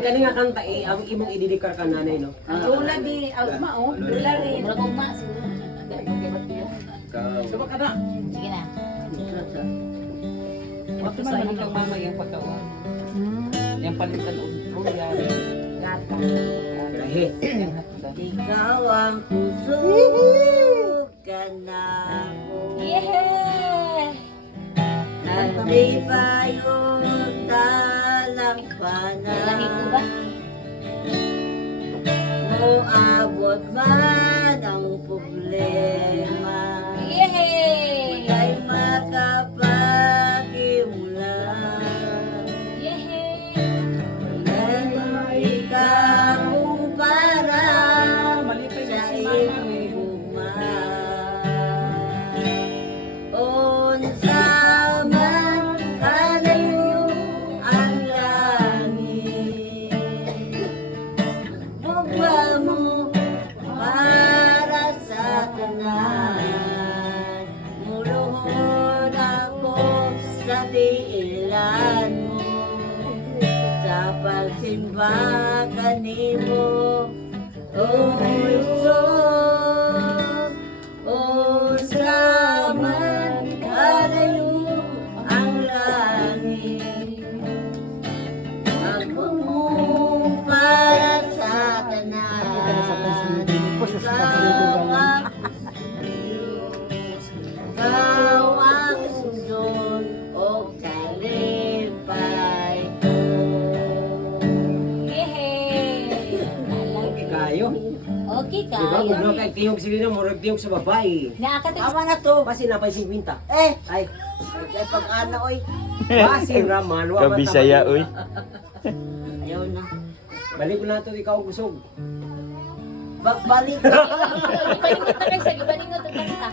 Kani nga kanta ang imong ididikar ka nanay no. Dula di agma oh. Dula rin. Mura kong ma siguro. Suba ka na. Sige na. Wato sa inyo kang mama yung pagkaon. Yung palitan o royal. Gata. Grahe. Yung hatda. Ikaw ang puso ka na ko. Yeah! Hindi pa yung talang Lahi ko ba? mo abot man ang problema. Yeah! Ay makapagimulan. Yeah! Ay ikaw para Malipay na sa si mama. igugma. Unsa man kalayo ang langit, bugwa mo para sa tanan. Muluhod ako sa tiilan mo, sa pagsimba kanimo. Oh Diyos, oh sa man kalayo ang langit, ako mo para sa tanan. Ikaw ang ikaw ang sunod o kalipay ko. Okay kayo. Okay ka. Diba mugno kay tiyog sige na murag tiyog sa babae. Nakakatik. Tama na to. Basi na pa 50. Eh, Ay, kay pag-ana oy. basi raman wa man. Kabisaya, uy. Ayaw na. Balik ko na to ikaw kusog. Bagbalik. Ipaningot na kayo sa ipaningot ang kanta.